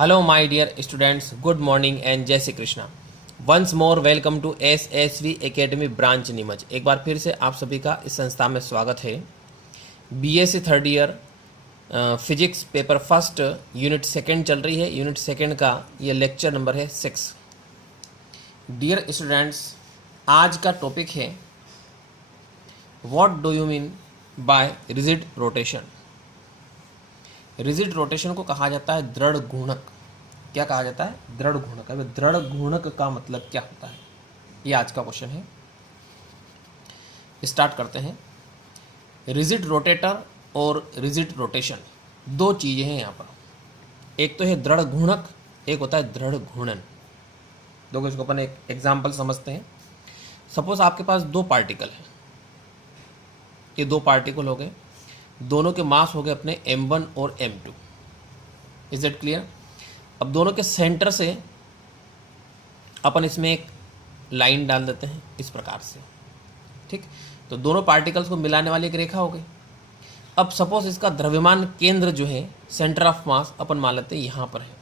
Hello, my dear students. Good morning and जय Shri Krishna. Once more welcome to SSV Academy branch Neemuch. एक बार फिर से आप सभी का इस संस्था में स्वागत है. BSc third year physics paper first unit second चल रही है. यूनिट सेकंड का ये लेक्चर नंबर है 6. डियर स्टूडेंट्स, आज का टॉपिक है what do you mean by rigid rotation. Rigid rotation को कहा जाता है दृढ़ घूर्णक. क्या कहा जाता है? दृढ़ घूर्णक. अब दृढ़ घूर्णक का मतलब क्या होता है, ये आज का क्वेश्चन है. स्टार्ट करते हैं. रिजिड रोटेटर और रिजिड रोटेशन दो चीज़ें हैं यहाँ पर. एक तो है दृढ़ घूर्णक, एक होता है दृढ़ घूर्णन. देखो इसको अपन एक एग्जाम्पल समझते हैं. सपोज आपके पास दो पार्टिकल है. ये दो पार्टिकल हो गए, दोनों के मास हो गए अपने m1 और m2. Is that clear? अब दोनों के सेंटर से अपन इसमें एक लाइन डाल देते हैं इस प्रकार से. ठीक, तो दोनों पार्टिकल्स को मिलाने वाली एक रेखा हो गई. अब सपोज इसका द्रव्यमान केंद्र जो है, सेंटर ऑफ मास, अपन मान लेते हैं यहाँ पर है.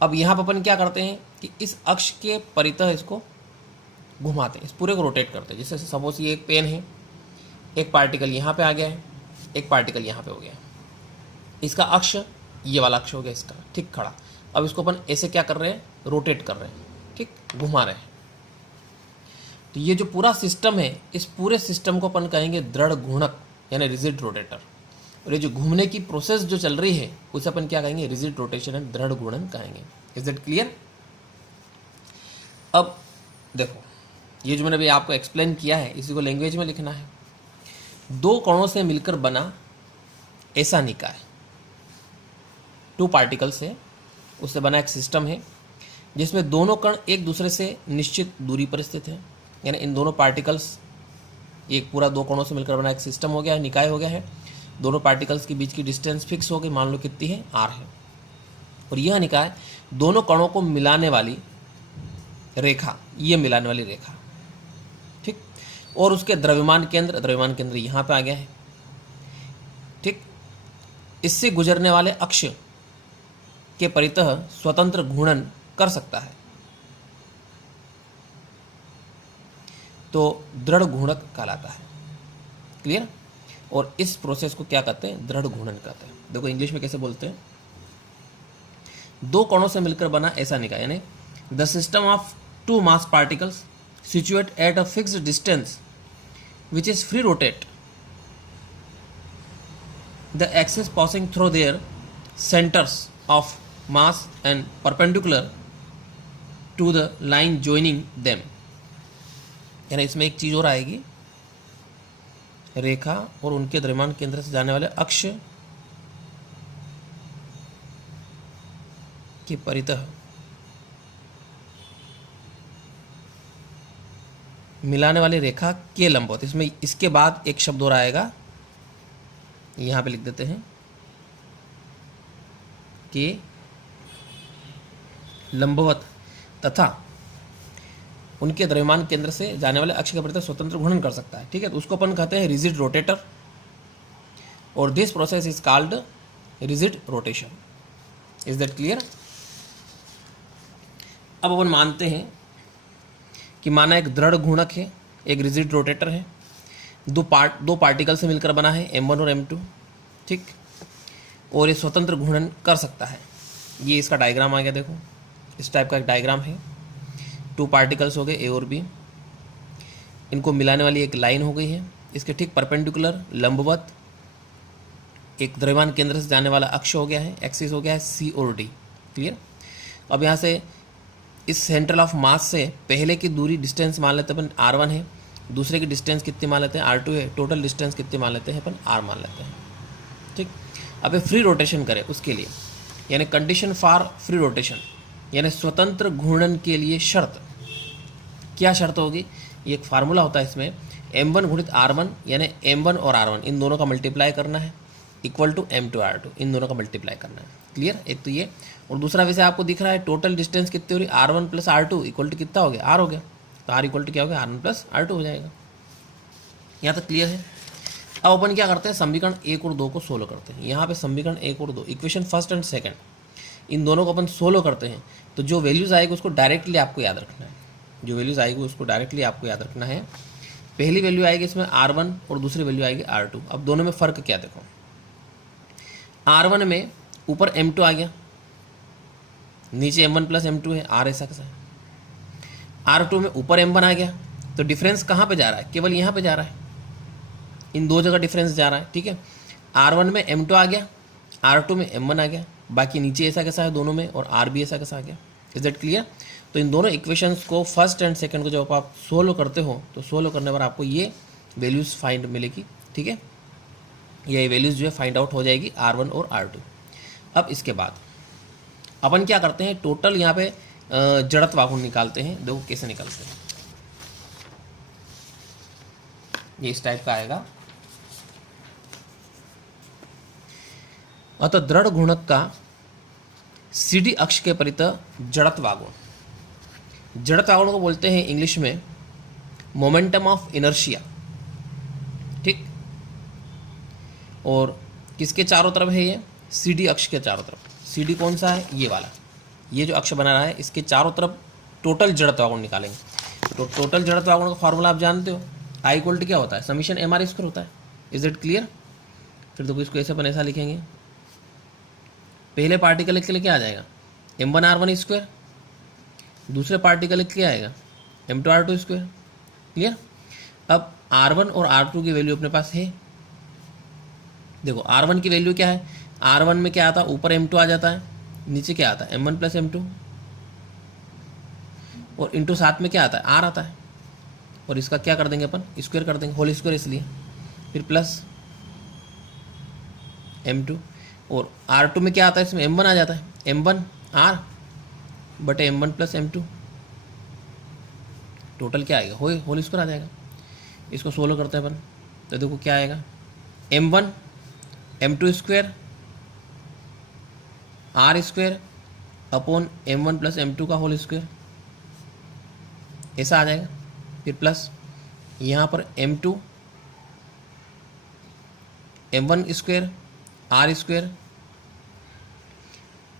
अब यहाँ पर अपन क्या करते हैं कि इस अक्ष के परितः इसको घुमाते हैं, इस पूरे को रोटेट करते हैं. जैसे सपोज ये एक पेन है, एक पार्टिकल यहाँ पे आ गया है, एक पार्टिकल यहाँ पे हो गया. इसका अक्ष ये वाला अक्ष हो गया इसका, ठीक, खड़ा. अब इसको अपन ऐसे क्या कर रहे हैं, रोटेट कर रहे हैं, ठीक, घुमा रहे हैं. तो ये जो पूरा सिस्टम है, इस पूरे सिस्टम को अपन कहेंगे दृढ़ घूर्णक यानी रिजिड रोटेटर. और ये जो घूमने की प्रोसेस जो चल रही है उसे अपन क्या कहेंगे, रिजिड रोटेशन एंड दृढ़ घूर्णन कहेंगे. Is that clear? अब देखो, ये जो मैंने अभी आपको एक्सप्लेन किया है, इसी को लैंग्वेज में लिखना है. दो कणों से मिलकर बना ऐसा निकाय, टू पार्टिकल से उससे बना एक सिस्टम है जिसमें दोनों कण एक दूसरे से निश्चित दूरी पर स्थित है. यानी इन दोनों पार्टिकल्स, एक पूरा दो कणों से मिलकर बना एक सिस्टम हो गया है, निकाय हो गया है. दोनों पार्टिकल्स के बीच की डिस्टेंस फिक्स हो गई, मान लो कितनी है, r है. और यह निकाय दोनों कणों को मिलाने वाली रेखा, ये मिलाने वाली रेखा, ठीक. और उसके द्रव्यमान केंद्र यहाँ पे आ गया है, ठीक. इससे गुजरने वाले अक्ष के परितः स्वतंत्र घूर्णन कर सकता है, तो दृढ़ घूर्णक कहलाता है. क्लियर? और इस प्रोसेस को क्या कहते हैं, दृढ़ घूर्णन कहते हैं. देखो इंग्लिश में कैसे बोलते हैं, दो कणों से मिलकर बना ऐसा निकाय, यानी the system of two mass particles situate at a fixed distance which is free rotate the axis passing through their centers of mass and perpendicular to the line joining them. यानी इसमें एक चीज और आएगी, रेखा और उनके द्रव्यमान केंद्र से जाने वाले अक्ष की परितः मिलाने वाली रेखा के लंबवत. इसमें इसके बाद एक शब्द और आएगा, यहाँ पे लिख देते हैं कि लंबवत तथा उनके द्रव्यमान केंद्र से जाने वाले अक्ष के परितः स्वतंत्र घूर्णन कर सकता है. ठीक है, तो उसको अपन कहते हैं रिजिड रोटेटर, और this process is called rigid rotation. Is that clear? अब अपन मानते हैं कि माना एक दृढ़ घूर्णक है, एक रिजिड रोटेटर है, दो पार्टिकल से मिलकर बना है m1 और m2, ठीक. और ये स्वतंत्र घूर्णन कर सकता है. ये इसका डायग्राम आ गया, देखो इस टाइप का एक डायग्राम है. टू पार्टिकल्स हो गए ए और बी, इनको मिलाने वाली एक लाइन हो गई है. इसके ठीक परपेंडिकुलर लंबवत एक द्रव्यमान केंद्र से जाने वाला अक्ष हो गया है, एक्सिस हो गया है सी और डी. क्लियर? अब यहाँ से इस सेंट्रल ऑफ मास से पहले की दूरी डिस्टेंस मान लेते हैं अपन r1 है, दूसरे की डिस्टेंस कितनी मान लेते हैं r2 है, टोटल डिस्टेंस कितनी मान लेते हैं अपन r मान लेते हैं. ठीक. अब ये फ्री रोटेशन करें उसके लिए, यानी कंडीशन फॉर फ्री रोटेशन, यानी स्वतंत्र घूर्णन के लिए शर्त, क्या शर्त होगी, ये एक फार्मूला होता है इसमें, m1 गुणित r1, यानी m1 और r1 इन दोनों का मल्टीप्लाई करना है, इक्वल टू m2 r2, इन दोनों का मल्टीप्लाई करना है. क्लियर? एक तो ये, और दूसरा वैसे आपको दिख रहा है टोटल डिस्टेंस कितनी हो रही, r1 plus r2 equal to कितना हो गया, r हो गया. तो r इक्वल टू क्या हो गया, r1 प्लस r2 हो जाएगा. यहाँ तक क्लियर है? अब अपन क्या करते हैं, समीकरण 1 और 2 को सोल्व करते हैं. यहाँ पे समीकरण 1 और 2, इक्वेशन फर्स्ट एंड सेकंड, इन दोनों को अपन सोलो करते हैं तो जो वैल्यूज़ आएगी उसको डायरेक्टली आपको याद रखना है। जो वैल्यूज़ आएगी उसको डायरेक्टली आपको याद रखना है। पहली वैल्यू आएगी इसमें R1 और दूसरी वैल्यू आएगी R2। अब दोनों में फ़र्क क्या देखो, R1 में ऊपर M2 आ गया, नीचे M1 प्लस M2 है, R ऐसा कैसा है। R2 में ऊपर M1 आ गया, तो डिफरेंस कहाँ पे जा रहा है, केवल यहाँ पे जा रहा है, इन दो जगह डिफरेंस जा रहा है, ठीक है। R1 में M2 आ गया, R2 में M1 आ गया, बाकी नीचे ऐसा कैसा है दोनों में, और R भी ऐसा कैसा आ गया। Is that clear? तो इन दोनों इक्वेशंस को फर्स्ट एंड सेकंड को जब आप सोल्व करते हो तो सोल्व करने पर आपको ये वैल्यूज़ फाइंड मिलेगी, ठीक है। ये वैल्यूज़ जो है फाइंड आउट हो जाएगी R1 और R2। अब इसके बाद अपन क्या करते हैं, टोटल यहाँ पे जड़त्व आघूर्ण निकालते हैं। देखो कैसे निकालते हैं, ये इस टाइप का आएगा। अतः दृढ़ घूर्णक का CD अक्ष के परितः जड़त्व आघूर्ण, जड़त्व आघूर्ण को बोलते हैं इंग्लिश में मोमेंटम ऑफ इनर्शिया, ठीक। और किसके चारों तरफ है ये, CD अक्ष के चारों तरफ। CD कौन सा है, ये वाला, ये जो अक्ष बना रहा है इसके चारों तरफ टोटल जड़त्व आघूर्ण निकालेंगे। तो टोटल जड़त्व आघूर्ण का फॉर्मूला आप जानते हो, I इक्वल टू क्या होता है, समीशन MR स्क्वायर होता है। Is it clear? फिर देखो इसको ऐसे अपन ऐसा लिखेंगे, पहले पार्टिकल के लिए क्या आ जाएगा, M1R1 स्क्वायर, दूसरे पार्टिकल के क्या आएगा, M2R2 स्क्वायर। क्लियर? अब R1 और R2 की वैल्यू अपने पास है। देखो R1 की वैल्यू क्या है, R1 में क्या आता है, ऊपर M2 आ जाता है, नीचे क्या आता है M1 प्लस M2, और इंटू साथ में क्या आता है R आता है, और इसका क्या कर देंगे अपन, स्क्वायर कर देंगे, होल स्क्वायर इसलिए, फिर प्लस M2, और R2 में क्या आता है, इसमें M1 आ जाता है, M1 R बटे M1 प्लस M2, टोटल क्या आएगा, होल स्क्वायर आ जाएगा। इसको सोल्व करते हैं अपन, तो देखो क्या आएगा, M1 M2 square R square upon M1 plus M2 का होल स्क्वायर, ऐसा आ जाएगा। फिर प्लस यहाँ पर M2 M1 square R square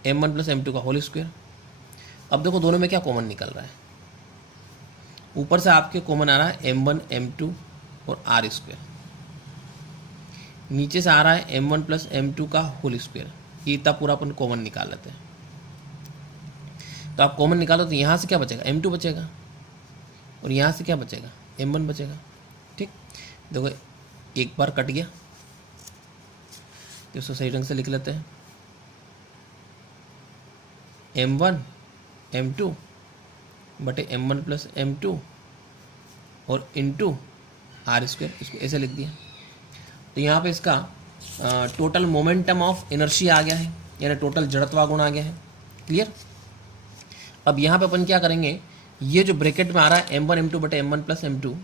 M1 plus M2 का होल स्क्वायर। अब देखो दोनों में क्या कॉमन निकल रहा है, ऊपर से आपके कॉमन आ रहा है M1 M2 और R स्क्वायर, नीचे से आ रहा है M1 प्लस M2 का होल स्क्वायर। ये इतना पूरा अपन कॉमन निकाल लेते हैं। तो आप कॉमन निकालो तो यहाँ से क्या बचेगा, M2 बचेगा, और यहाँ से क्या बचेगा, M1 बचेगा, ठीक। देखो एक बार कट गया, तो इसको सही ढंग से लिख लेते हैं, M1 M2 बटे M1 प्लस M2 और इंटू R स्क्वायर, इसको ऐसे लिख दिया। तो यहाँ पे इसका टोटल मोमेंटम ऑफ इनर्शिया आ गया है, यानी टोटल जड़त्व आघूर्ण आ गया है। क्लियर? अब यहाँ पे अपन क्या करेंगे, ये जो ब्रैकेट में आ रहा है M1 M2 बटे M1 प्लस M2,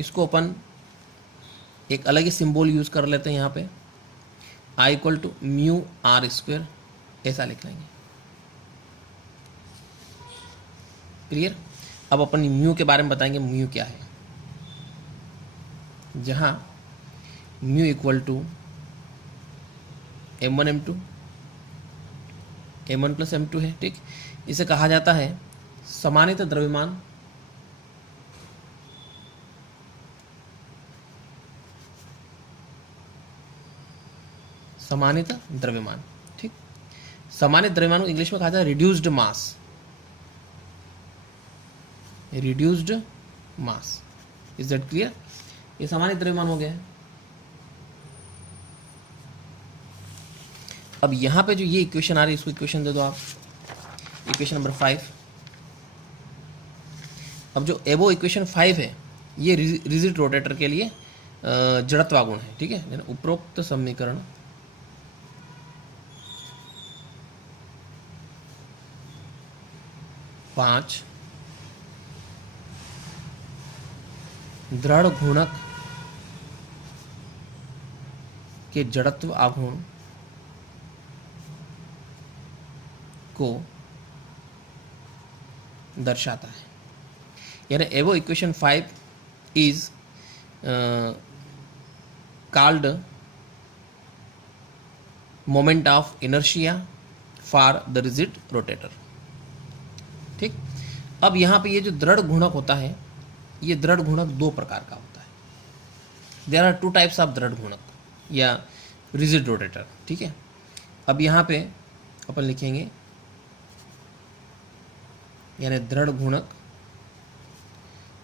इसको अपन एक अलग ही सिंबल यूज़ कर लेते हैं। यहाँ पे I equal to mu R square ऐसा लिख लेंगे। क्लियर? अब अपन म्यू के बारे में बताएंगे, म्यू क्या है। जहाँ mu equal to M1 M2 M1 plus M2 है, ठीक। इसे कहा जाता है समानित द्रव्यमान समानित द्रव्यमान, ठीक। समानित द्रव्यमान को इंग्लिश में कहा जाता है reduced mass, reduced mass. Is that clear? ये समानित द्रव्यमान हो गया है। अब यहाँ पे जो ये इक्वेशन आ रही है, इसको इक्वेशन दे दो आप, इक्वेशन नंबर 5। अब जो एबो इक्वेशन 5 है, ये रिजिड रोटेटर के लिए जड़त्व आघूर्ण है, ठीक है। उपरोक्त समीकरण पाँच दृढ़ घूर्णक के जड़त्व आघूर्ण को दर्शाता है। यानी एवो equation 5 is called moment of inertia for the rigid rotator. ठीक, अब यहाँ पे ये जो दृढ़ घूर्णक होता है, ये दृढ़ घूर्णक दो प्रकार का होता है। There are two types of दृढ़ घूर्णक या रिजिड रोटेटर। ठीक है, अब यहाँ पे अपन लिखेंगे यानी दृढ़ घूर्णक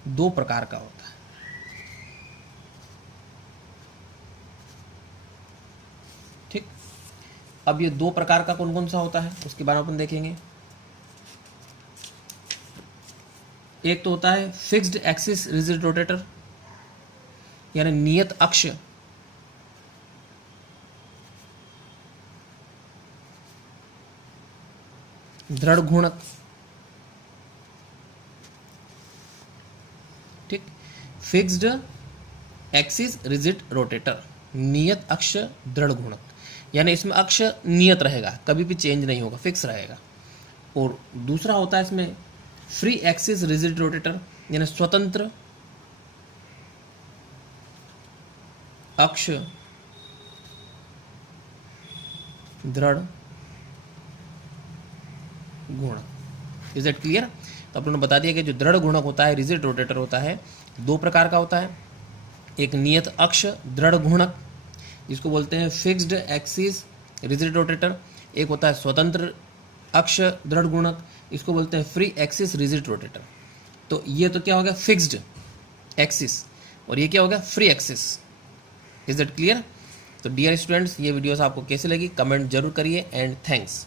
दो प्रकार का होता है। ठीक, अब ये दो प्रकार का कौन कौन सा होता है उसके बारे में अपन देखेंगे। एक तो होता है फिक्स्ड एक्सिस रिजिड रोटेटर यानी नियत अक्ष दृढ़ घूर्णक। ठीक, फिक्स्ड एक्सिस रिजिड रोटेटर, नियत अक्ष दृढ़ घूर्णक, यानी इसमें अक्ष नियत रहेगा, कभी भी चेंज नहीं होगा, फिक्स रहेगा। और दूसरा होता है इसमें फ्री एक्सिस रिजिड रोटेटर यानी स्वतंत्र अक्ष दृढ़ घूर्णक। Is it clear? तो आप लोगों ने बता दिया कि जो दृढ़ घूर्णक होता है, रिजिड रोटेटर होता है, दो प्रकार का होता है। एक नियत अक्ष दृढ़ घूर्णक जिसको बोलते हैं फिक्स्ड एक्सिस रिजिड रोटेटर, एक होता है स्वतंत्र अक्ष दृढ़ घूर्णक, इसको बोलते हैं फ्री एक्सिस रिजिड रोटेटर। तो ये तो क्या हो गया फिक्स्ड एक्सिस, और ये क्या हो गया free axis. Is it clear? तो डियर स्टूडेंट्स, ये वीडियोस आपको कैसे लगी कमेंट जरूर करिए एंड थैंक्स।